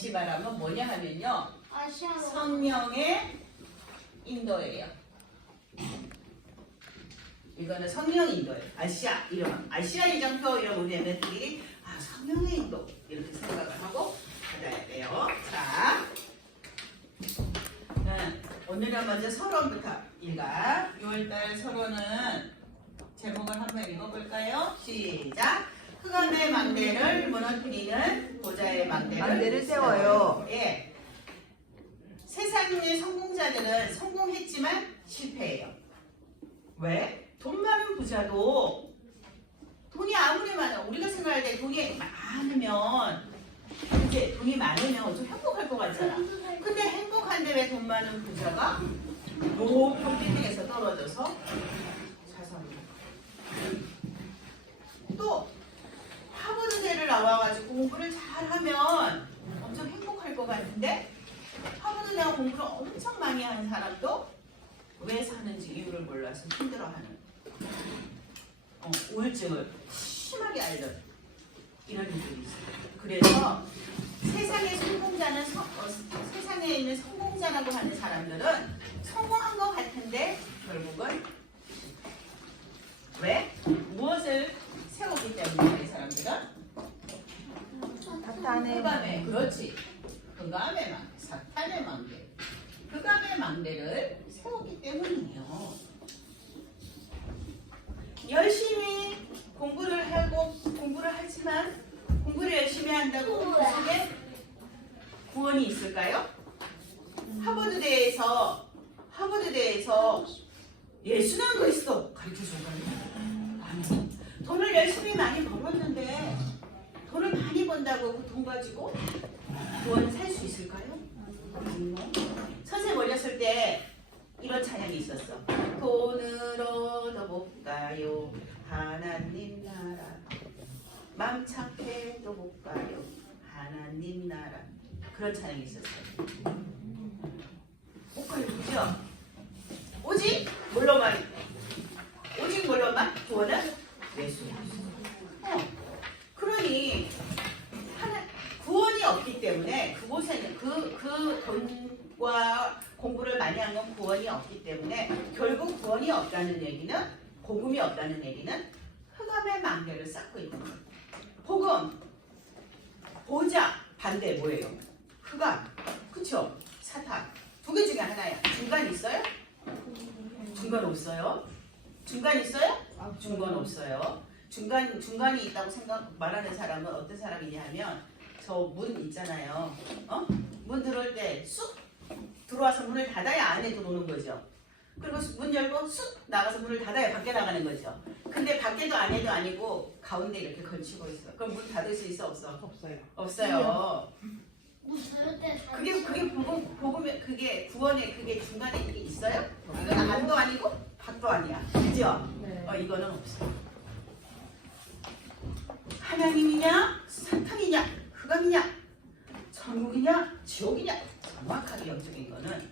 다시 말하면 뭐냐 하면요. 아시아로. 성령의 인도예요. 이거는 성령 인도예요. 아시아 이름. 아시아 이정표 이런 우리 애들이 성령의 인도 이렇게 생각을 하고 받아야 돼요. 자, 오늘은 먼저 서론부터 읽어. 6월달 서론은 제목을 한번 읽어볼까요? 시작. 흑암의 망대를 무너뜨리는 보좌의 망대를 세워요. 예. 세상의 성공자들은 성공했지만 실패해요. 왜? 돈 많은 부자도 돈이 아무리 많아 우리가 생각할 때 돈이 많으면 이제 돈이 많으면 좀 행복할 것 같잖아. 근데 행복한데 왜 돈 많은 부자가 높은 빌딩에서 떨어져서 자살합니다. 또 하버드대를 나와가지고 공부를 잘하면 엄청 행복할 것 같은데 하버드대 공부를 엄청 많이 하는 사람도 왜 사는지 이유를 몰라서 힘들어하는 우울증을 심하게 앓는 이런 일들이 있어요. 그래서 세상의 성공자는 세상에 있는 성공자라고 하는 사람들은 성공한 것 같은데 결국은 왜? 무엇을 세우기 때문에 이 사람들은 흑암의 그렇지 흑암의 망대 사탄의 망대 흑암의 망대를 세우기 때문이에요. 열심히 공부를 하고 공부를 하지만 공부를 열심히 한다고 그 속에 구원이 있을까요? 하버드대에서 예수는 그리스도 가르쳐줘가지고 아니 돈을 열심히 많이 벌었는데 돈을 많이 번다고 그 돈 가지고 구원을 살 수 있을까요? 선생님 어렸을 때 이런 찬양이 있었어. 돈으로 더 못 가요 하나님 나라 맘 착해도 못 가요 하나님 나라 그런 찬양이 있었어요. 못 가요 그죠? 오직 뭘로만 구원은 예수. 그러니 구원이 없기 때문에 그곳에는 그 돈과 공부를 많이 한 건 구원이 없기 때문에 결국 구원이 없다는 얘기는 복음이 없다는 얘기는 흑암의 망대를 쌓고 있는 거예요. 복음, 보좌 반대 뭐예요? 흑암, 그쵸? 사탄 두 개 중에 하나야. 중간 있어요? 중간 없어요? 중간 있어요? 중간 없어요. 중간이 있다고 말하는 사람은 어떤 사람이냐 하면 저 문 있잖아요. 문 들어올 때 쑥 들어와서 문을 닫아야 안에 들어오는 거죠. 그리고 문 열고 쑥 나가서 문을 닫아야 밖에 나가는 거죠. 근데 밖에도 안에도 아니고 가운데 이렇게 걸치고 있어. 그럼 문 닫을 수 있어 없어? 없어요. 없어요. 그게 복음의 그게 구원의 그게 중간에 이게 있어요? 이건 안도 아니고 밖도 아니야. 그죠? 네. 이거는 없어. 하나님이냐 사탄이냐 흑암이냐 천국이냐 지옥이냐 정확하게 영적인 거는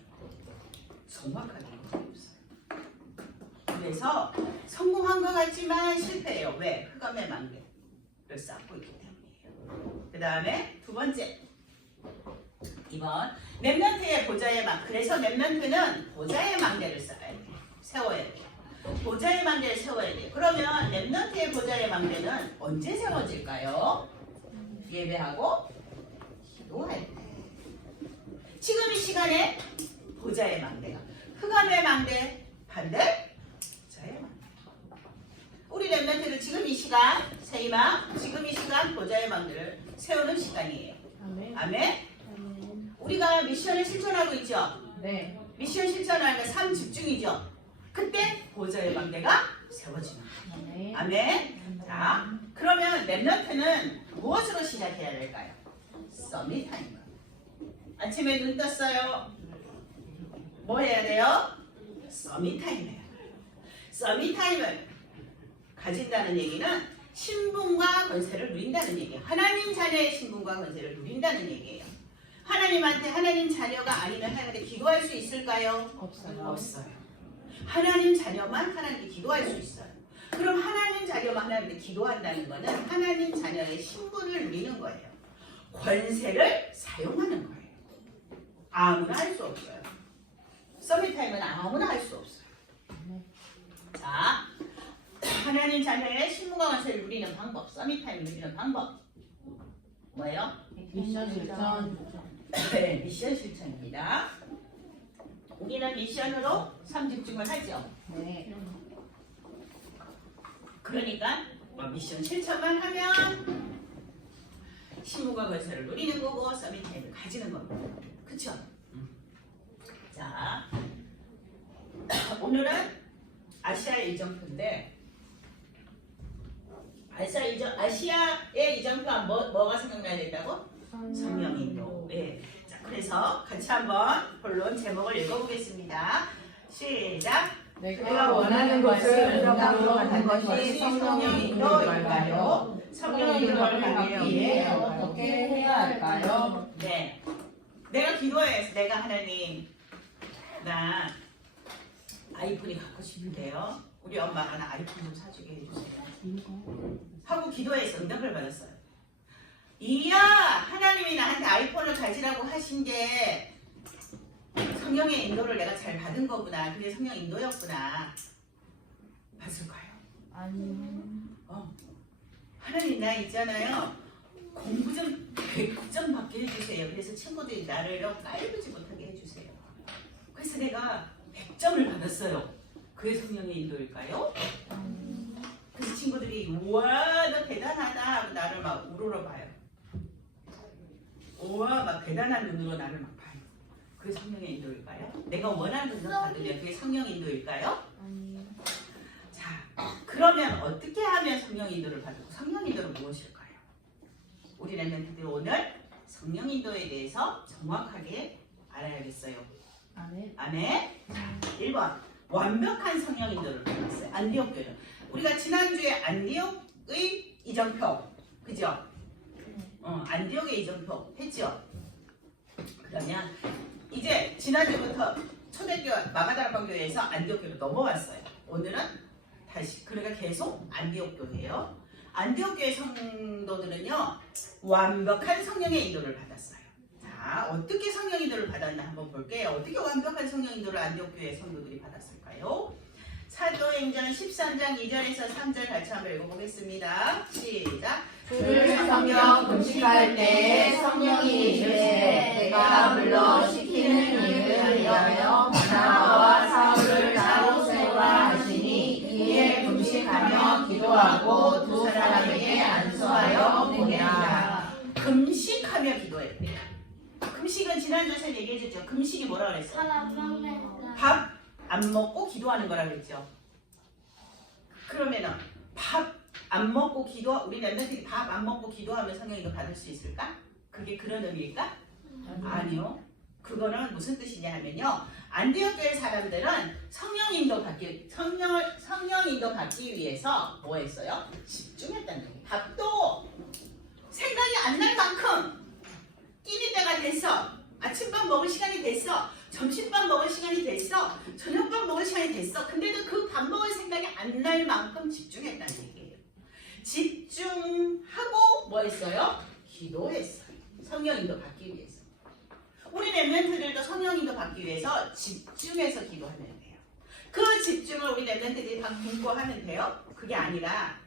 정확하게 영적이 없어요. 그래서 성공한 것 같지만 실패해요. 왜? 흑암의 망대를 쌓고 있기 때문이에요. 그 다음에 두 번째 2번 렘넌트의 보좌의 망. 그래서 렘넌트는 보좌의 망대를 쌓아야 돼요. 세워야 돼요. 보좌의 망대를 세워야 돼요. 그러면 렘넌트의 보좌의 망대는 언제 세워질까요? 예배하고 기도할 때. 지금 이 시간에 보좌의 망대가 흑암의 망대 반대 보좌의 망대. 우리 렘넌트는 지금 이 시간 세이마 지금 이 시간 보좌의 망대를 세우는 시간이에요. 아멘. 우리가 미션을 실천하고 있죠? 네. 미션 실천하는 삶 집중이죠? 그때 보좌의 망대가 세워지는 거예요. 아멘. 자, 그러면 렘넌트는 무엇으로 시작해야 될까요? 서밋 타임. 아침에 눈 떴어요. 뭐 해야 돼요? 서밋 타임 해야 돼요. 서밋 타임을 가진다는 얘기는 신분과 권세를 누린다는 얘기예요. 하나님 자녀의 신분과 권세를 누린다는 얘기예요. 하나님한테 하나님 자녀가 아니면 하나님한테 기도할 수 있을까요? 없어요. 하나님 자녀만 하나님께 기도할 수 있어요. 그럼 하나님 자녀만 하나님께 기도한다는 것은 하나님 자녀의 신분을 누리는 거예요. 권세를 사용하는 거예요. 아무나 할 수 없어요. 서밋타임은 아무나 할 수 없어요. 자, 하나님 자녀의 신무가 권세를 누리는 방법, 서밋타임 누리는 방법 뭐예요? 미션 실천. 네, 미션 실천입니다. 우리는 미션으로 삶 집중을 하죠. 네. 그러니까 미션 실천만 하면 신무가 권세를 누리는 거고 서밋타임을 가지는 겁니다. 그쵸? 자, 오늘은 아시아의 이정표인데 아시아의 이정표가 뭐가 생각나야 된다고? 성령인도. 예. 자, 그래서 같이 한번 본론 제목을 읽어보겠습니다. 시작. 내가 원하는 것을 응답으로 받는 것이 성령의 인도일까요? 성령의 인도를 받기 위해 어떻게 해야 할까요? 네. 내가 기도해서 내가 하나님 나 아이폰이 갖고 싶은데요. 우리 엄마가 나 아이폰 좀 사주게 해주세요. 하고 기도해서 응답을 받았어요. 이야 하나님이 나한테 아이폰을 가지라고 하신 게 성령의 인도를 내가 잘 받은 거구나. 그게 성령 인도였구나. 봤을까요? 아니. 하나님 나 있잖아요. 공부 좀 100점 받게 해주세요. 그래서 친구들이 나를 깔보지 못하게 해주세요. 그래서 내가 100점을 받았어요. 그게 성령의 인도일까요? 그래서 친구들이 우와 너 대단하다 하고 나를 막 우러러봐요. 우와 막 대단한 눈으로 나를 막 봐요. 그게 성령의 인도일까요? 내가 원하는 응답 받으면 그게 성령 인도일까요? 자, 그러면 어떻게 하면 성령 인도를 받고 성령 인도는 무엇일까요? 우리 랩런트들 오늘 성령 인도에 대해서 정확하게 알아야겠어요. 아멘. 자, 1번 완벽한 성령 인도를 받았어요. 안디옥 교회는 우리가 지난주에 안디옥의 이정표 그죠? 안디옥의 이정표 했죠? 그러면 이제 지난주부터 초대교회 마가다락방 교회에서 안디옥 교회로 넘어왔어요. 오늘은 다시 그러니까 계속 안디옥 교회예요. 안디옥 교회 성도들은요 완벽한 성령의 인도를 받았어요. 자, 어떻게 성령 인도를 받았나 한번 볼게요. 어떻게 완벽한 성령 인도를 안디옥 교회 성도들이 받았을까요? 사도행전 13장 2절에서 3절 같이 한번 읽어보겠습니다. 시작. 주를 섬겨 금식할 때 성령이 이르시되 내가 불러 시키는 일을 위하여 바나바와 사울을 따로 세우라 하시니 이에 금식하며 기도하고 두 사람에게 안수하여 보내니라. 금식하며 기도했대요. 금식은 지난주에 얘기해줬죠. 금식이 뭐라 그랬어요? 밥 안 먹고 기도하는 거라 그랬죠. 그러면은 밥 안 먹고 우리 랩런트들이 밥 안 먹고 기도하면 성령인도 받을 수 있을까? 그게 그런 의미일까? 아니요. 그거는 무슨 뜻이냐 하면요. 안디옥 교회 사람들은 성령인도 받기 위해서 뭐 했어요? 집중했다는 거예요. 밥도 생각이 안 날 만큼 끼니 때가 됐어. 아침밥 먹을 시간이 됐어. 점심밥 먹을 시간이 됐어. 저녁밥 먹을 시간이 됐어. 근데도 그 밥 먹을 생각이 안 날 만큼 집중했다는 얘기예요. 집중하고 뭐 했어요? 기도했어요. 성령인도 받기 위해서. 우리 랩런트들도 성령인도 받기 위해서 집중해서 기도하면 돼요. 그 집중을 우리 랩런트들이 밥 굶고 하면 돼요? 그게 아니라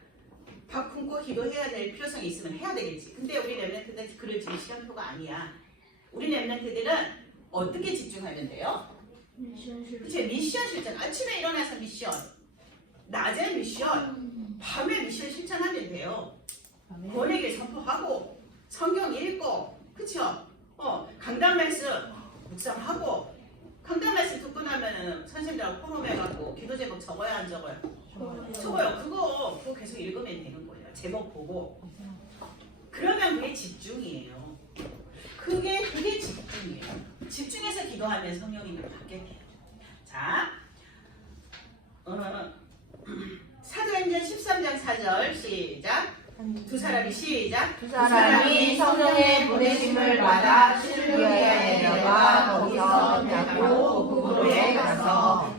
밥 굶고 기도해야 될 필요성이 있으면 해야 되겠지. 근데 우리 랩런트들 그럴 지금 시간표가 아니야. 우리 랩런트들은 어떻게 집중하면 돼요? 그치? 미션 실천. 아침에 일어나서 미션, 낮에 미션, 밤에 미션 실천하면 돼요. 권에게 선포하고 성경 읽고 그쵸? 강단 말씀 묵상하고 강단 말씀 듣고 나면은 선생님들하고 포럼해갖고 기도 제목 적어야 안 적어요? 적어요. 그거 계속 읽으면 되는 거예요. 제목 보고. 그러면 그게 집중이에요. 그게 집중이에요. 집중해서 기도하면 성령님을 받게 돼요. 자, 사도행전 13장 4절 시작. 두 사람이 시작. 두 사람이 성령의 보내심을 받아 실루에 내려가 거기서 잡고 북으로에 가서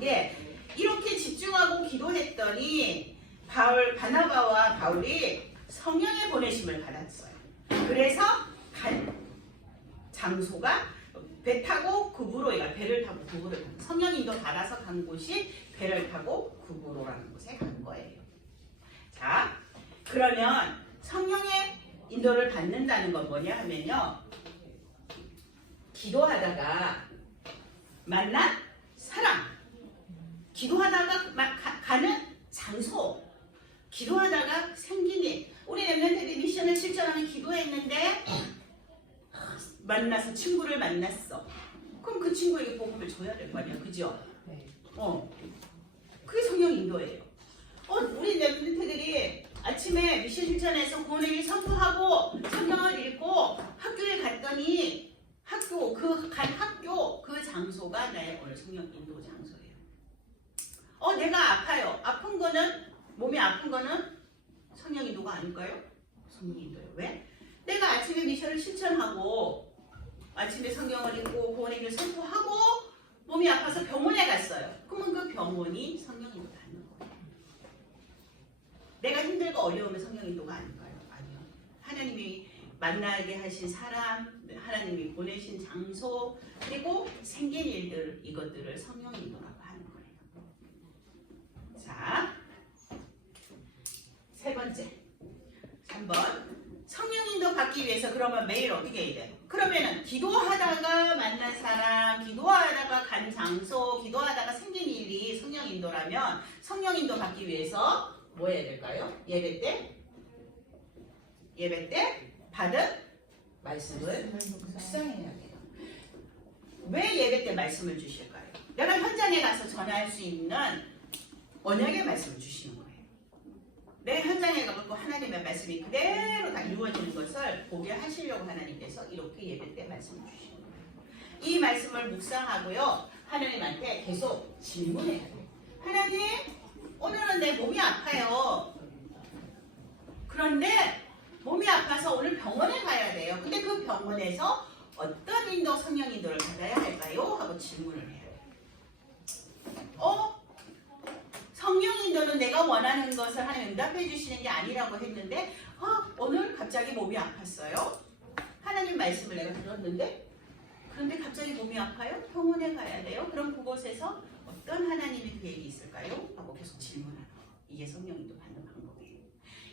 이렇게 집중하고 기도했더니 바나바와 바울이 성령의 보내심을 받았어요. 그래서 간 장소가 배 타고 구부로가 배를 타고 구부로를 간 성령 인도 받아서 간 곳이 배를 타고 구부로라는 곳에 간 거예요. 자, 그러면 성령의 인도를 받는다는 건 뭐냐 하면요. 기도하다가 만난 사람, 기도하다가 가는 장소, 기도하다가 생긴 일. 우리 렘넌트들이 미션을 실천하는 기도했는데 만나서 친구를 만났어. 그럼 그 친구에게 복음을 줘야 될 거 아니야, 그죠? 네. 그게 성령 인도예요. 우리 렘넌트들이 아침에 미션 실천해서 구원의 일 선포하고 성경을 읽고 학교에 갔더니 그 장소가 나의 오늘 성령 인도 장소예요. 내가 아파요. 아픈 거는 몸이 아픈 거는 성령 인도가 아닐까요? 성령 인도예요. 왜? 내가 아침에 미션을 실천하고 아침에 성경을 읽고 구원의 일을 선포하고 몸이 아파서 병원에 갔어요. 그러면 그 병원이 성령 인도 받는 거예요. 내가 힘들고 어려우면 성령 인도가 아닐까요? 아니요. 하나님이 만나게 하신 사람, 하나님이 보내신 장소, 그리고 생긴 일들, 이것들을 성령 인도라고 하는 거예요. 자, 세 번째, 3번. 성령 인도 받기 위해서 그러면 매일 어떻게 해야 돼요? 그러면은 기도하다가 만난 사람, 기도하다가 간 장소, 기도하다가 생긴 일이 성령 인도라면 성령 인도 받기 위해서 뭐 해야 될까요? 예배 때 받은 말씀을 묵상해야 돼요. 왜 예배 때 말씀을 주실까요? 내가 현장에 가서 전할 수 있는 언약의 말씀을 주시는 거예요. 내 현장에 가고 하나님의 말씀이 그대로 다 이루어지는 것을 보게 하시려고 하나님께서 이렇게 예배 때 말씀을 주시는 거예요. 이 말씀을 묵상하고요. 하나님한테 계속 질문해야 돼요. 하나님, 오늘은 내 몸이 아파요. 그런데 몸이 아파서 오늘 병원에 가야 돼요. 근데 그 병원에서 어떤 인도, 성령 인도를 받아야 할까요? 하고 질문을 해요. 성령 인도는 내가 원하는 것을 하나님 응답해 주시는 게 아니라고 했는데 오늘 갑자기 몸이 아팠어요. 하나님 말씀을 내가 들었는데 그런데 갑자기 몸이 아파요? 병원에 가야 돼요. 그럼 그곳에서 어떤 하나님의 계획이 있을까요? 하고 계속 질문하는 거. 이게 성령 인도 받는 방법이에요.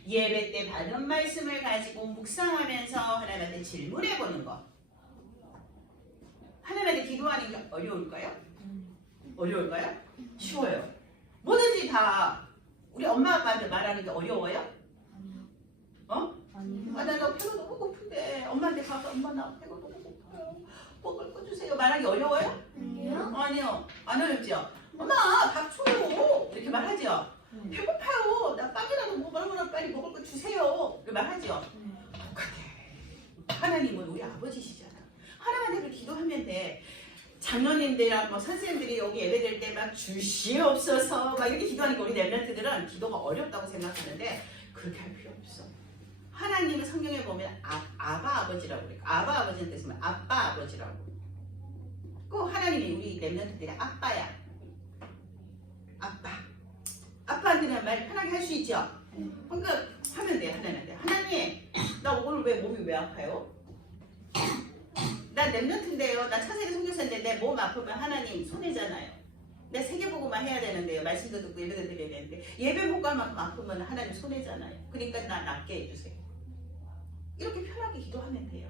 예배 때 받은 말씀을 가지고 묵상하면서 하나님한테 질문해 보는 거. 하나님한테 기도하는 게 어려울까요? 어려울까요? 쉬워요. 뭐든지 다 우리 엄마 아빠한테 말하는 게 어려워요? 아니요. 나 배가 너무 고픈데 엄마한테 가서 엄마 나 배가 너무 고파요. 먹을 거 주세요. 말하기 어려워요? 아니요. 아니요. 안 어렵죠? 엄마 밥 줘요. 이렇게 말하죠? 배고파요. 나 빵이라도 먹으면 빨리 먹을 거 주세요. 이렇게 말하죠? 똑같아. 하나님은 우리 아버지시잖아. 하나님한테 기도하면 돼. 장로님들이랑 선생님들이 여기 예배될 때 막 주시옵소서 막 이렇게 기도하는 거 우리 렘넌트들은 기도가 어렵다고 생각하는데 그렇게 할 필요 없어. 하나님은 성경에 보면 아바 아버지라고 그래요. 아바 아버지는 뜻이면 아빠 아버지라고. 그 하나님이 우리 렘넌트들의 아빠야. 아빠한테는 말 편하게 할 수 있죠. 그러니까 하면 돼. 하나님한테. 하나님, 나 오늘 왜 몸이 왜 아파요? 나 렘넌트인데요. 나 차세대 선교사인데 내 몸 아프면 하나님 손해잖아요. 내 세계보고만 해야 되는데요. 말씀도 듣고 예배도 드려야 되는데 예배 못 갈 만큼 아프면 하나님 손해잖아요. 그러니까 나 낫게 해주세요. 이렇게 편하게 기도하면 돼요.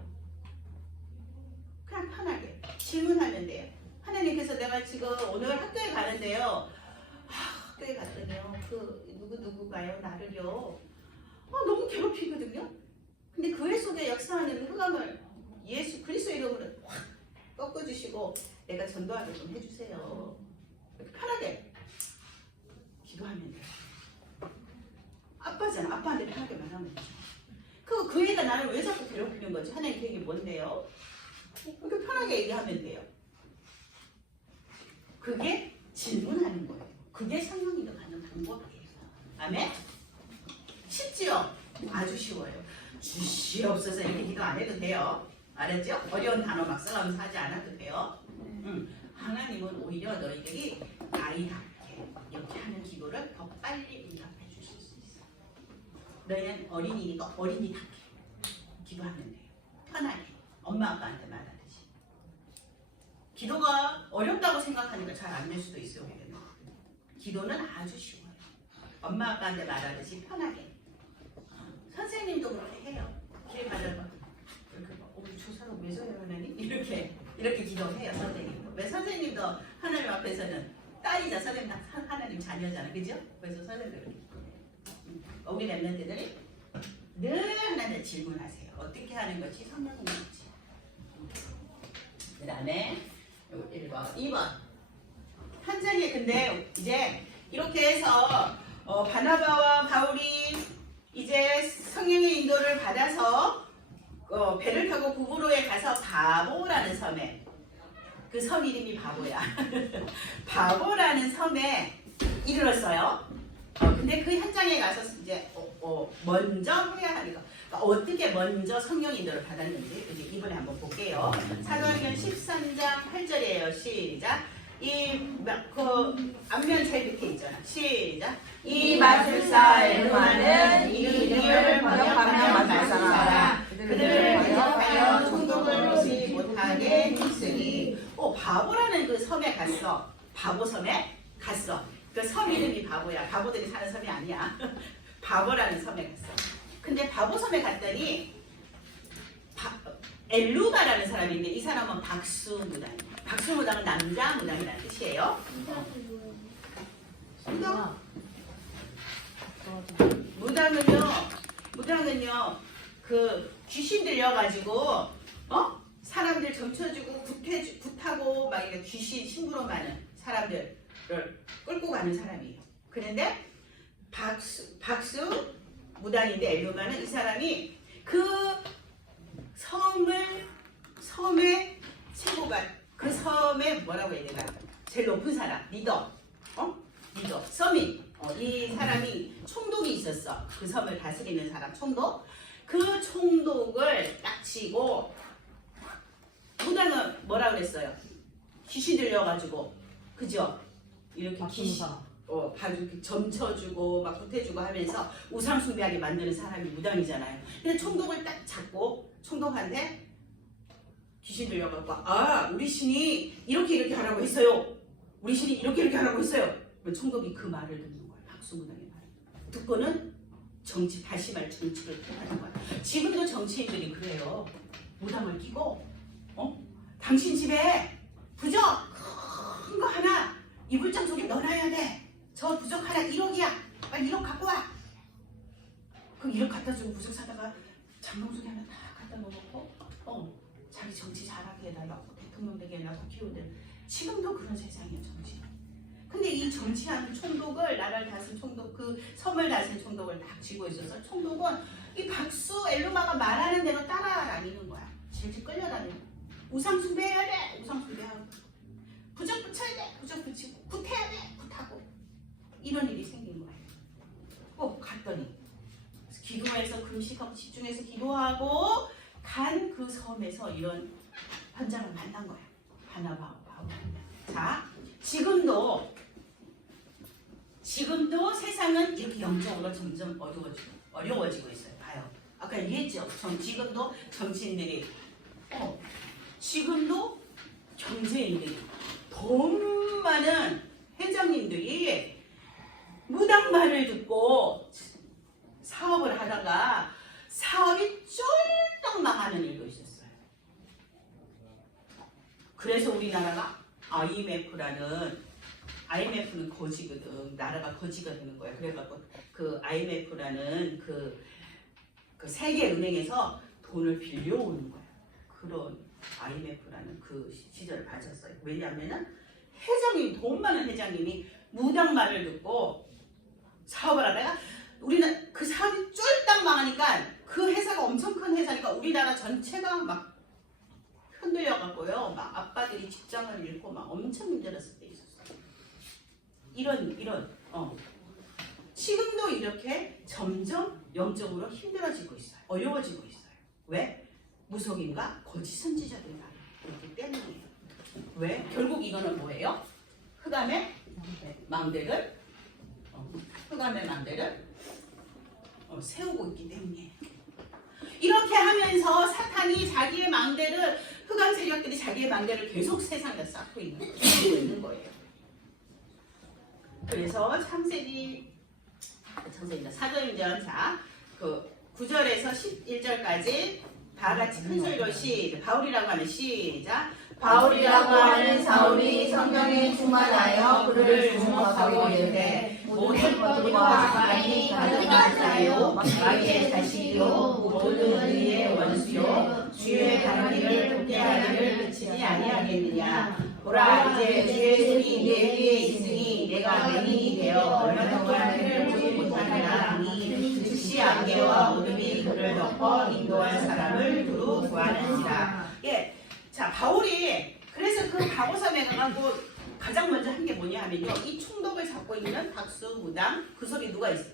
그냥 편하게 질문하면 돼요. 하나님께서 내가 지금 오늘 학교에 가는데요. 학교에 갔더니요. 그 누구가요? 나를요. 너무 괴롭히거든요. 근데 그 애 속에 역사하는 흑암을 예수 그리스도 이름으로 확 꺾어주시고 내가 전도하게 좀 해주세요. 이렇게 편하게 기도하면 돼요. 아빠잖아. 아빠한테 편하게 말하면 되죠. 그 애가 나를 왜 자꾸 괴롭히는 거지? 하나님 계획이 뭔데요? 그렇게 편하게 얘기하면 돼요. 그게 질문하는 거예요. 그게 성령님도 가는 방법이에요. 아멘? 쉽지요? 아주 쉬워요. 주시옵소서 이렇게 기도 안 해도 돼요. 알았죠? 어려운 단어 막 써가면서 하지 않아도 돼요. 하나님은 오히려 너희들이 아이답게 이렇게 하는 기도를 더 빨리 응답해 주실 수 있어. 너희는 어린이니까 어린이답게 기도하면 돼요. 편하게. 엄마 아빠한테 말하듯이. 기도가 어렵다고 생각하니까 잘 안 될 수도 있어요. 우리는. 기도는 아주 쉬워요. 엄마 아빠한테 말하듯이 편하게. 선생님도 그렇게 해요. 길 가다가 이렇게 막, 저 사람 왜 저래 하나님? 이렇게 기도해요. 선생님도. 왜 선생님도 하나님 앞에서는 딸이자 선생님 다 하나님 자녀잖아, 그죠? 그래서 선생님도 이렇게. 우리 랩런트들이 늘 하나님 질문하세요. 어떻게 하는 것이 성령 공부지? 그 다음에 1번, 2번. 한 자리에 근데 이제 이렇게 해서 바나바와 바울이 이제 성령의 인도를 받아서 배를 타고 구브로에 가서 바보라는 섬에, 그 섬 이름이 바보야. 바보라는 섬에 이르렀어요. 근데 그 현장에 가서 이제 먼저 해야 하니까 어떻게 먼저 성령 인도를 받았는지 이제 이번에 한번 볼게요. 사도행전 13장 8절이에요. 시작. 그 앞면 제일 밑에 있잖아. 시작. 이 마술사 엘루마는 이 이름을 번역하며 마술사라. 그들을 번역하여 총독을 보지 못하게 했으니. 바보라는 그 섬에 갔어. 바보 섬에 갔어. 그 섬 이름이 바보야. 바보들이 사는 섬이 아니야. 바보라는 섬에 갔어. 근데 바보 섬에 갔더니 엘루바라는 사람인데 이 사람은 박수무당이야. 박수무당은 남자 무당이라는 뜻이에요. 무당은요 그 귀신 들려가지고 사람들 점쳐주고 굿하고 막 이렇게 귀신 심부름 많은 사람들을 끌고 가는 사람이에요. 그런데 박수 무당인데 엘루마는 이 사람이 그 섬의 최고가 그 섬의 뭐라고 해야 되나 제일 높은 사람 리더 서밋 이 사람이 총독이 있었어. 그 섬을 다스리는 사람 총독. 그 총독을 딱 치고 무당은 뭐라 그랬어요? 귀신 들려가지고 그죠? 이렇게 귀신 봐주고 점쳐주고 막 보태주고 하면서 우상 숭배하게 만드는 사람이 무당이잖아요. 근데 총독을 딱 잡고 총독한테 귀신 들려갖고 우리 신이 이렇게 하라고 했어요. 우리 신이 이렇게 하라고 했어요. 총독이 그 말을 듣는 거야. 박수무당의 말을 듣고는 다시말 정치를 하는 거야. 지금도 정치인들이 그래요. 무당을 끼고 당신 집에 부적 큰 거 하나 이불장 속에 넣어놔야 돼. 저 부적 하나 1억이야. 빨리 1억 갖고 와. 그럼 1억 갖다 주고 부적 사다가 장롱 속에 하나 다 갖다 넣어놓고 자기 정치 잘하게 해달라고 대통령 되게 해달라고 키우는 지금도 그런 세상이에요. 정치. 근데 이 정치하는 총독을 나라를 다스린 총독 그 섬을 다스린 총독을 딱 쥐고 있어서 총독은 이 박수 엘루마가 말하는 대로 따라다니는 거야. 질질 끌려다니는 거야. 우상 숭배해야 돼. 우상 숭배하고 부적 붙여야 돼. 부적 붙이고 굿해야 돼. 굿하고 이런 일이 생긴 거예요. 갔더니 기도해서 금식하고 집중해서 기도하고 간 그 섬에서 이런 현장을 만난 거야. 바나바와 바울. 자, 지금도 세상은 이렇게 영적으로 점점 어려워지고 있어요. 봐요. 아까 얘기했죠. 지금도 정치인들이 지금도 경제인들이 돈 많은 회장님들이 무당 말을 듣고 사업을 하다가 사업이 쫄딱 망하는 일도 있었어요. 그래서 우리나라가 IMF는 거지거든. 나라가 거지가 되는 거야. 그래갖고 그 IMF라는 그 세계은행에서 돈을 빌려오는 거야. 그런 IMF라는 그 시절을 가졌어요. 왜냐하면은 돈 많은 회장님이 무당 말을 듣고 사업을 하다가 우리는 그 사업이 쫄딱 망하니까 그 회사가 엄청 큰 회사니까 우리나라 전체가 막 흔들려가고요. 막 아빠들이 직장을 잃고 막 엄청 힘들었을 때 있었어요. 지금도 이렇게 점점 영적으로 힘들어지고 있어요. 어려워지고 있어요. 왜? 무속인과 거짓 선지자들이 그렇기 때문이에요. 왜? 결국 이거는 뭐예요? 흑암의 망대를 세우고 있기 때문이에요. 이렇게 하면서 사탄이 자기의 망대를 흑암 세력들이 자기의 망대를 계속 세상에 쌓고 있는 거예요. 그래서 창세기 사도행전 그 9절에서 11절까지 다 같이 큰 소리로 바울이라고 하는 시작. 바울이라고 하는 사울이 성령에 충만하여 그를 주목하고 이르되 모든 것과 많이 가득하자요 마귀의 자식이요 모든 의의 원수요 주의 바라기를 돕게 하기를 그치지 아니하겠느냐. 보라 이제 주의 손이 내 위에 있으니 내가 맹인이 되어 얼마 동안 그를 보지 못하느라 하니 즉시 안개와 어둠이 그를 덮어 인도한 사람을 두루 구하는지라. 예, 자 바울이 그래서 그 바보섬에 가고 가장 먼저 한 게 뭐냐 하면요, 이 충동을 잡고 있는 박수 무당 그 속에 누가 있어요?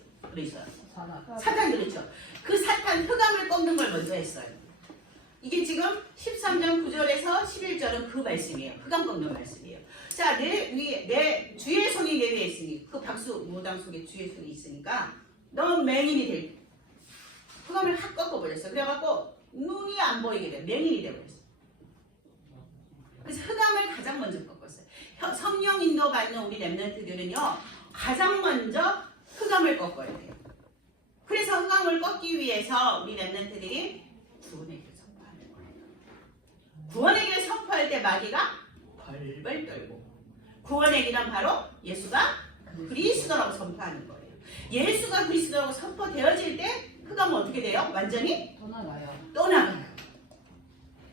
사탄. 그렇죠. 그 사탄 흑암을 꺾는 걸 먼저 했어요. 이게 지금 13장 9절에서 11절은 그 말씀이에요. 흑암 꺾는 말씀이에요. 자, 내 주의 손이 내 위에 있으니 그 박수 무당 속에 주의 손이 있으니까 넌 맹인이 될 흑암을 확 꺾어버렸어. 그래갖고 눈이 안 보이게 돼. 맹인이 돼버렸어. 그래서 흑암을 가장 먼저 꺾었어요. 성령 인도 받는 우리 렘넌트들은요, 가장 먼저 흑암을 꺾어야 돼요. 그래서 흑암을 꺾기 위해서 우리 렘넌트들이 구원의 길을 선포하는 거예요. 구원의 길을 선포할 때 마귀가 벌벌 떨고, 구원의 길은 바로 예수가 그리스도라고 선포하는 거예요. 예수가 그리스도라고 선포되어질 때 흑암은 어떻게 돼요? 완전히 떠나가요.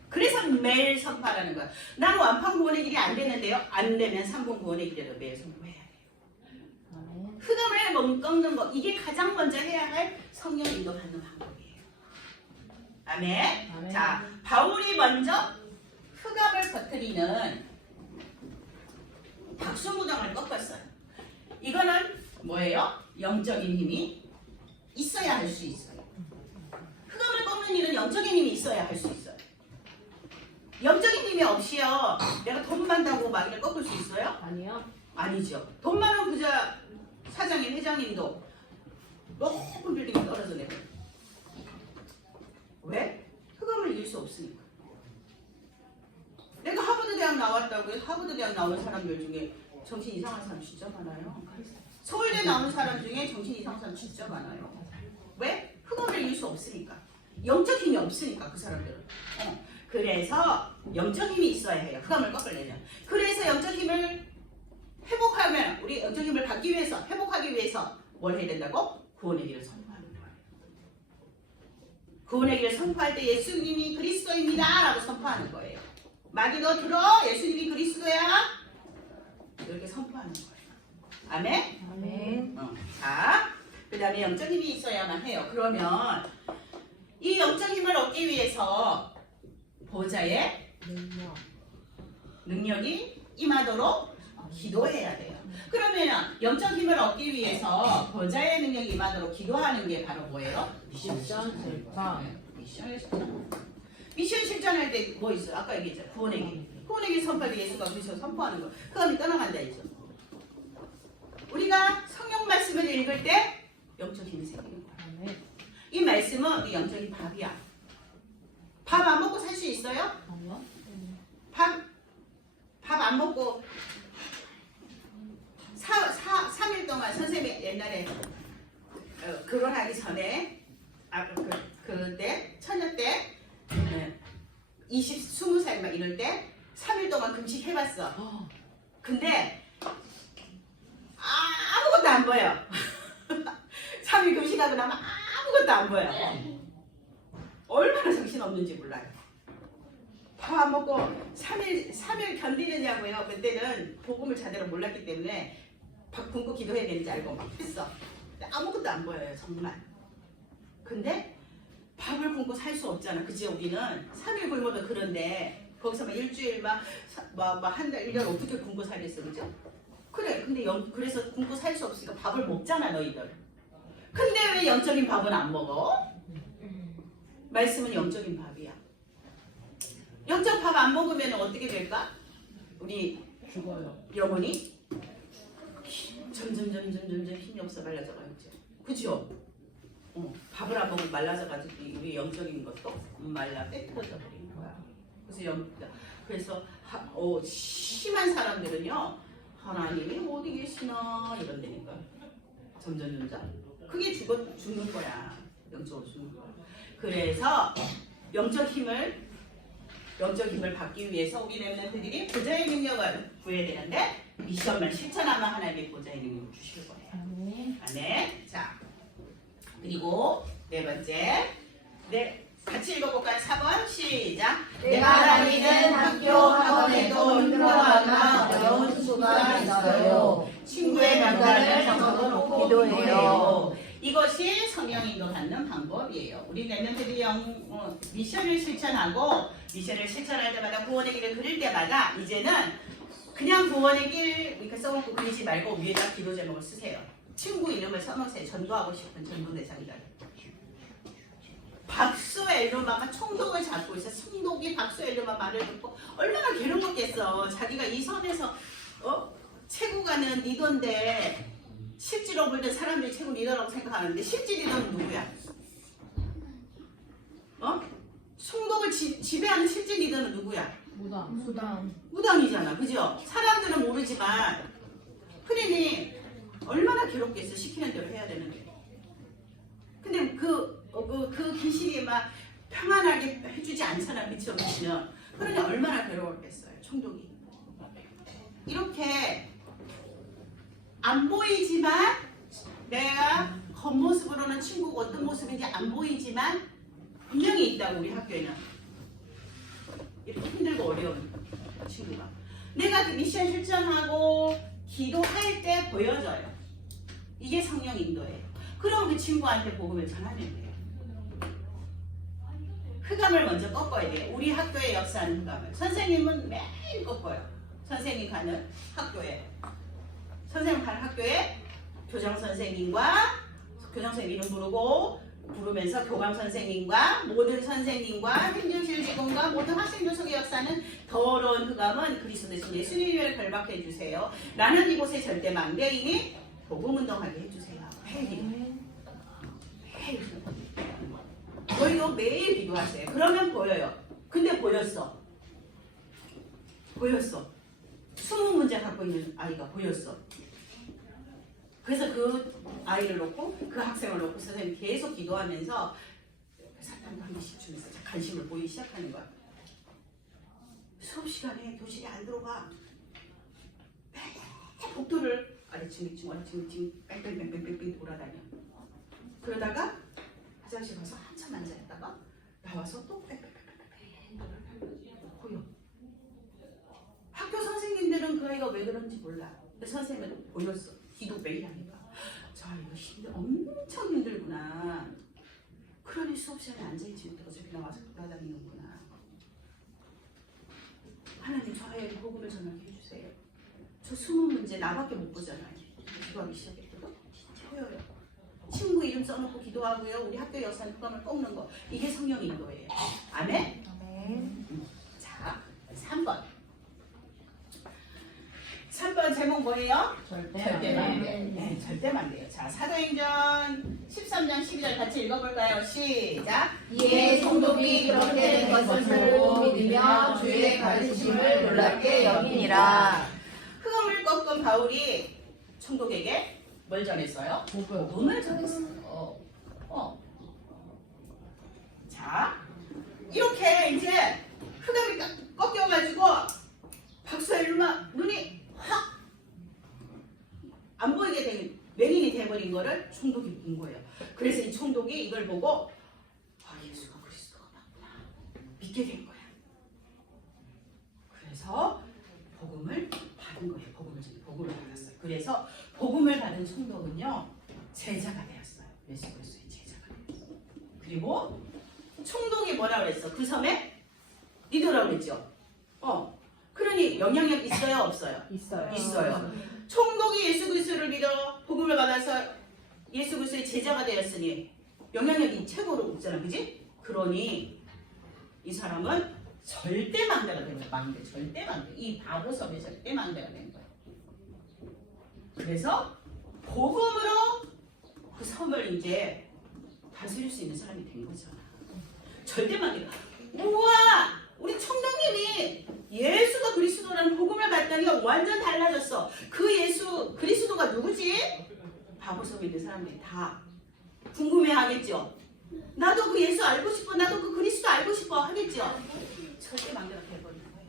그래서 매일 선포하라는 거야. 나는 완판 구원의 길이 안 되는데요. 안 되면 3분 구원의 길이라도 매일 선포해야 돼요. 흑암을 꺾는 거, 이게 가장 먼저 해야 할 성령 인도 받는 방법이에요. 아멘. 자, 바울이 먼저 흑암을 퍼뜨리는 박수무당을 꺾었어요. 이거는 뭐예요? 영적인 힘이 있어야 할 수 있어요. 흑암을 꺾는 일은 영적인 힘이 있어야 할 수 있어요. 영적인 힘이 없이요, 내가 돈 많다고 마귀를 꺾을 수 있어요? 아니요. 아니죠. 돈 많은 부자 사장님, 회장님도 높은 빌딩에 떨어져 내려. 왜? 흑암을 이길 수 없으니까. 내가 하버드 대학 나왔다고 해서 하버드 대학 나온 사람들 중에 정신 이상한 사람 진짜 많아요. 서울대 나온 사람 중에 정신 이상한 사람 진짜 많아요. 왜? 흑암을 이길 수 없으니까. 영적 힘이 없으니까 그 사람들은. 그래서 영적 힘이 있어야 해요. 흑암을 꺾으려면. 그래서 영적 힘을 회복하면, 우리 영적 힘을 받기 위해서, 회복하기 위해서 뭘 해야 된다고? 구원의 길을 선포하는 거예요. 구원의 길을 선포할 때 예수님이 그리스도입니다 라고 선포하는 거예요. 마귀 너 들어? 예수님이 그리스도야? 이렇게 선포하는 거예요. 아멘? 아멘. 자, 그 다음에 영적 힘이 있어야만 해요. 그러면 이 영적 힘을 얻기 위해서 보좌의 능력이 임하도록 기도해야 돼요. 그러면 영적 힘을 얻기 위해서 보좌의 능력이 임하도록 기도하는 게 바로 뭐예요? 미션 실천. 미션 실천할 때 뭐 있어요? 아까 얘기했죠. 구원의 길. 구원의 길 선포할 때 예수가 그리스도 선포하는 거. 흑암이 떠나간다 했죠. 우리가 성경 말씀을 읽을 때 영적 힘이 생기는 거예요. 이 말씀은 우리 영적인 밥이야. 밥 안 먹고 살 수 있어요? 아니요. 밥 안 먹고 3일 동안 선생님이 옛날에 결혼하기 전에 그때 처녀 때 20살 막 이럴 때 3일 동안 금식 해봤어. 근데 아무것도 안 보여. 3일 금식하고 나면 아무것도 안 보여. 얼마나 정신없는지 몰라요. 밥 안 먹고 3일 견디느냐고요. 그때는 복음을 제대로 몰랐기 때문에 밥 굶고 기도해야 되는지 알고 막 했어. 근데 아무것도 안 보여요, 정말. 근데 밥을 굶고 살 수 없잖아. 그치? 우리는 3일 굶어도 그런데 거기서 막 일주일 막 한 달, 1년 어떻게 굶고 살겠어, 그죠? 그래. 근데 그래서 굶고 살 수 없으니까 밥을 먹잖아, 너희들. 근데 왜 영적인 밥은 안 먹어? 말씀은 영적인 밥이야. 영적 밥 안 먹으면 어떻게 될까? 우리 죽어요. 영혼이 점점 힘이 없어 말라져가지고. 그죠? 밥을 안 먹고 말라져가지고 우리 영적인 것도 말라 빼뜨려져 버리는 거야. 그래서 심한 사람들은요 하나님이 어디 계시나 이런다니까 점점 그게 죽는 거야. 영적으로 죽는 거야. 그래서 영적 힘을 받기 위해서 우리 렘넌트들이 보좌의 능력을 구해야 되는데 미션을 실천하면 하나님이 보좌의 능력을 주실 거예요. 아멘. 자, 그리고 네 번째, 같이 읽어볼까요? 4번 시작. 내가 다니는 학교 학원에도 힘들어하거나 어려운 수가 있어요. 친구의 명단을 적어놓고 기도해요. 기도해요. 이것이 성령 인도받는 방법이에요. 우리 렘넌트들이 미션을 실천하고 미션을 실천할 때마다 구원의 길을 그릴 때마다 이제는 그냥 구원의 길 이렇게 써놓고 그리지 말고 위에다 기도 제목을 쓰세요. 친구 이름을 써놓으세요. 전도하고 싶은 전도 대상이다. 박수엘로마가 총독을 잡고 있어. 총독이 박수엘로마 말을 듣고 얼마나 괴로웠겠어. 자기가 이 선에서 최고 가는 리더인데 실제로 볼 때 사람들이 최고 리더라고 생각하는데 실제 리더는 누구야? 총독을 지배하는 실제 리더는 누구야? 무당이잖아. 그죠? 사람들은 모르지만 그러니 얼마나 괴롭겠어. 시키는 대로 해야 되는데. 근데 그 귀신이 막 평안하게 해주지 않잖아. 미치 없으면. 그러니 얼마나 괴로웠겠어요. 총독이. 이렇게 안 보이지만 내가 겉모습으로는 친구가 어떤 모습인지 안 보이지만 분명히 있다고. 우리 학교에는 이렇게 힘들고 어려운 친구가 내가 그 미션 실천하고 기도할 때 보여져요. 이게 성령 인도예요. 그럼 그 친구한테 복음을 전하면 돼요. 흑암을 먼저 꺾어야 돼요. 우리 학교의 역사는 흑암을. 선생님은 매일 꺾어요. 선생님 가는 학교에 교장 선생님과 교장 선생님 이름 부르면서 교감 선생님과 모든 선생님과 행정실 직원과 모든 학생들 속의 역사는 더러운 흑암은 그리스도 대신 예수님을 결박해 주세요. 나는 이곳에 절대 망대이니 복음 운동하게 해주세요. 저희도 매일 기도하세요. 그러면 보여요. 근데 보였어. 20문제 갖고 있는 아이가 보였어. 그래서 그 아이를 놓고 그 학생을 놓고 선생님이 계속 기도하면서 사탄과 한 개씩 주면서 관심을 보이기 시작하는 거야. 수업 시간에 교실에 안 들어가. 맨날 복도를 아래층 뺑뺑뺑뺑뺑뺑 돌아다녀. 그러다가 화장실 가서 한참 앉아있다가 나와서 또 뺑뺑뺑뺑뺑 보여. 학교 선생님들은 그 아이가 왜 그런지 몰라. 근데 선생님은 보였어. 기도 매일 하니까. 자, 이거 엄청 힘들구나. 그러니 수업 시간에 앉아있지 못하고 저기 나와서 돌아다니는구나. 하나님 저 아이에게 복음을 전하게 해주세요. 저 20문제 나밖에 못 보잖아요. 기도하기 시작했거든. 보여요. 친구 이름 써놓고 기도하고요. 우리 학교 역사 흑암을 꺾는 거. 이게 성령 인도예요. 아멘? 자, 3번 제목 뭐예요? 절대만. 네, 절대만 돼요. 자, 사도행전 13장 12절 같이 읽어볼까요? 시작. 이에 총독이 그렇게 된 것을 보고 믿으며 주의 가르치심을 놀랍게 여기니라. 흑암을 꺾은 바울이 총독에게 뭘 전했어요? 복음을 전했어요. 자, 이렇게 이제 흑암이 꺾여가지고 박수엘루마 눈이 확 안 보이게 된 맹인이 돼버린 거를 총독이 본 거예요. 그래서 이 총독이 이걸 보고 예수가 그리스도가 맞구나 믿게 된 거야. 그래서 복음을 받은 거예요. 복음을 받았어요. 그래서 복음을 받은 총독은요 제자가 되었어요. 예수 그리스도의 제자가 되었어요. 그리고 총독이 뭐라 그랬어? 그 섬에 리더라고 그랬죠. 그러니 영향력 있어요, 없어요? 있어요. 총독이 예수 그리스도를 믿어 복음을 받아서 예수 그리스도의 제자가 되었으니 영향력이 최고로 높잖아, 그지? 그러니 이 사람은 절대 망대가 된 거야. 절대 망대. 이 바보 섬이 절대 망대가 된 거야. 그래서 복음으로 그 섬을 이제 다스릴 수 있는 사람이 된 거잖아. 절대만 우와 우리 청년님이 예수가 그리스도라는 복음을 받다니 완전 달라졌어. 그 예수 그리스도가 누구지? 바보 속에 있는 사람들이 다 궁금해하겠죠. 나도 그 예수 알고 싶어. 나도 그 그리스도 알고 싶어 하겠죠. 절대 망대가 돼버리는 거예요.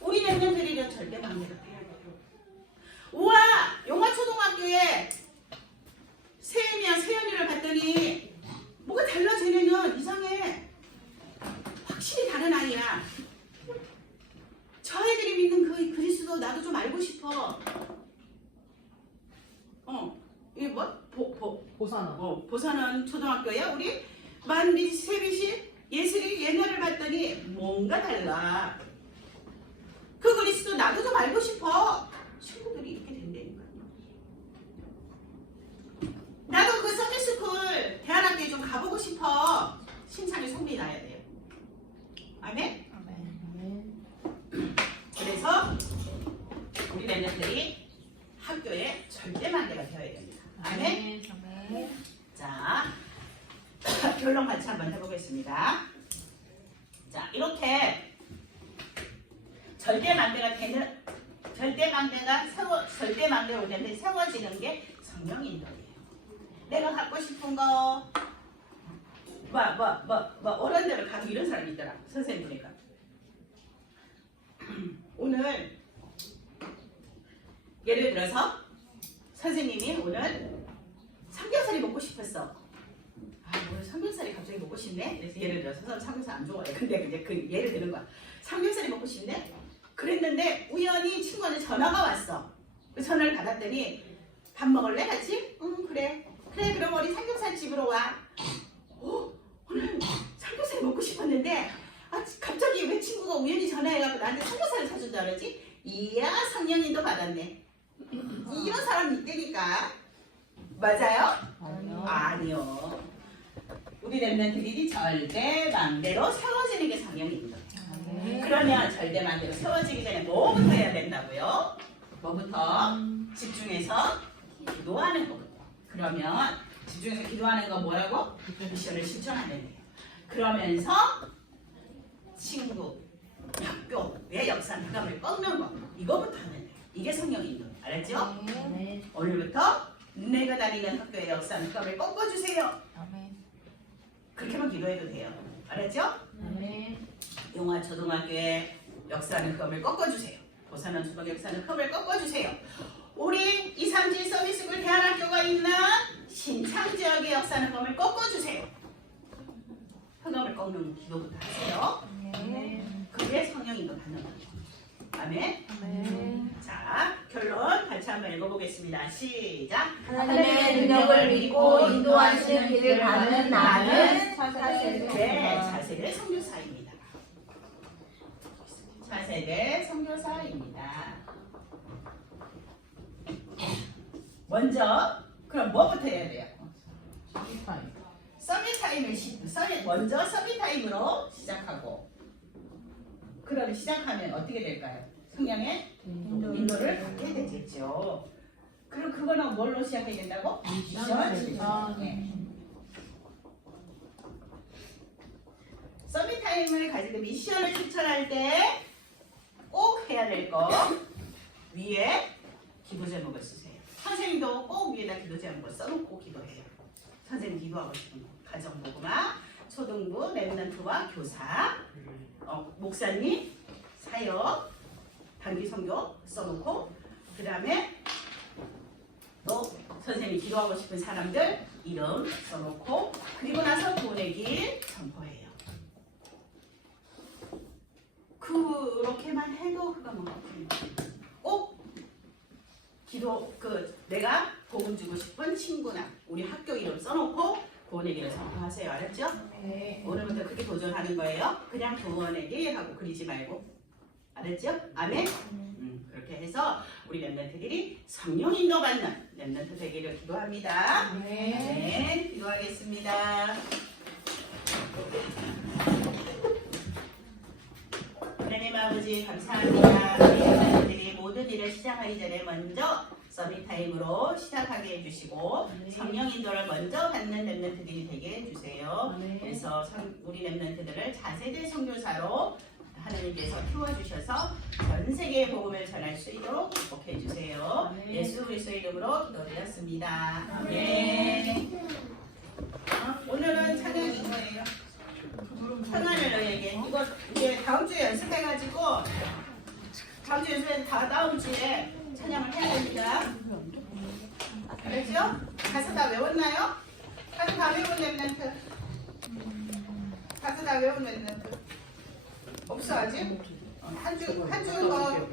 우리 랩런들이랑 절대 망대가 돼야 돼요. 우와 용화초등학교에 세연이를 봤더니 뭐가 달라. 쟤네는 이상해. 확실히 다른 아이야. 저 애들이 믿는 그 그리스도 나도 좀 알고 싶어. 이게 뭐? 보산원. 보산원 초등학교야 우리? 만비 세비시 예슬이 얘네를 봤더니 뭔가 달라. 그 그리스도 나도 좀 알고 싶어. 친구들이 이렇게 된다니까요. 나도 그 서비스쿨 대안학교에 좀 가보고 싶어. 신창이 소문이 나야 돼요. 아멘? 그래서 우리 랩런들이 학교에 절대 반대가 되어야 됩니다. 아멘? 자, 결론 같이 한번 해보겠습니다. 자, 이렇게 절대 반대가 되는데 세워지는 게 성령 인도예요. 내가 갖고 싶은 거, 어른들을 가지고 이런 사람이 있더라. 선생님이니까. 오늘 예를 들어서 선생님이 오늘 삼겹살이 먹고 싶었어. 오늘 삼겹살이 갑자기 먹고 싶네. 그래서 예를 들어서 삼겹살 안 좋아해. 근데 이제 그 예를 드는 거야. 삼겹살이 먹고 싶네. 그랬는데 우연히 친구한테 전화가 왔어. 그 전화를 받았더니 밥 먹을래 같이? 응 그래. 그럼 우리 삼겹살 집으로 와. 오늘 삼겹살이 먹고 싶었는데 갑자기 왜 친구가 우연히 전화해가지고 나한테 삼겹살을 사준다 그러지? 이야 성령님도 받았네. 이런 사람이 있다니까. 맞아요? 아니요. 우리 랩런트들이 절대 맘대로 세워지는 게 성령입니다. 그러면 절대 맘대로 세워지기 전에 뭐부터 해야 된다고요? 뭐부터? 집중해서 기도하는 거부터. 그러면 집중해서 기도하는 거 뭐라고? 미션을 실천하는 거예요. 그러면서 친구, 학교의 역사 부담을 꺾는 거 이거부터 하면 돼요. 이게 성령인도 알았죠? 오늘부터 내가 다니는 학교의 역사 부담을 꺾어주세요. 그렇게만 기도해도 돼요. 알았죠? 용화초등학교의 역사는 흠을 꺾어주세요. 보산원 초등 역사는 흠을 꺾어주세요. 우리 237 서비스쿨 대안학교가 있는 신창 지역의 역사는 흠을 꺾어주세요. 흑암을 꺾는 기도부터 하세요. 그게 성령인도 받는 거예요. 아멘. 자, 결론 같이 한번 읽어보겠습니다. 시작. 하나님의 능력을 믿고 인도하시는 길을 가는 나는 네, 차세대 선교사입니다. 차세대 선교사입니다. 먼저 그럼 뭐부터 해야 돼요? 먼저 서밋 타임으로 시작하고 그럼 시작하면 어떻게 될까요? 성령의 인도를 받게 되겠죠. 그럼 그거는 뭘로 시작해야 된다고? 미션. 네. 서밋 타임을 가질 때 미션을 실천할 때 꼭 해야 될 거 위에 기도 제목을 쓰세요. 선생님도 꼭 위에다 기도 제목을 써놓고 기도해요. 선생님 기도하고 싶은 거 가정복음화, 초등부, 랩런트와 교사, 목사님, 사역, 단기 선교 써놓고 그 다음에 또 선생님이 기도하고 싶은 사람들 이름 써놓고 그리고 나서 구원의 길 선포해요. 그렇게만 해도 그거만 꼭 기도 내가 복음 주고 싶은 친구나 우리 학교 이름 써놓고 구원의 길을 선포하세요. 알았죠? 네. 오늘부터 그렇게 도전하는 거예요. 그냥 구원의 길 하고 그리지 말고. 알았죠? 아멘? 그렇게 해서 우리 랩런트들이 성령 인도받는 랩런트 되기를 기도합니다. 네, 기도하겠습니다. 하나님 아버지 감사합니다. 우리 랩런트들이 모든 일을 시작하기 전에 먼저 서밋 타임으로 시작하게 해주시고 성령 인도를 먼저 받는 랩런트들이 되게 해주세요. 그래서 우리 랩런트들을 차세대 선교사로 하나님께서 키워주셔서 전 세계에 복음을 전할 수 있도록 축복해 주세요. 예수 그리스도의 이름으로 기도드렸습니다. 네. 오늘은 찬양인 거예요. 평안을 너에게. 이거 이제 다음 주에 연습해가지고 다음 주에 연습해서 다음 주에 찬양을 해야 됩니다. 알겠죠? 가사 다 외웠나요? 가사 다 외운 랩런트. 가사 다 외운 랩런트. 없어 아직? 한 주 더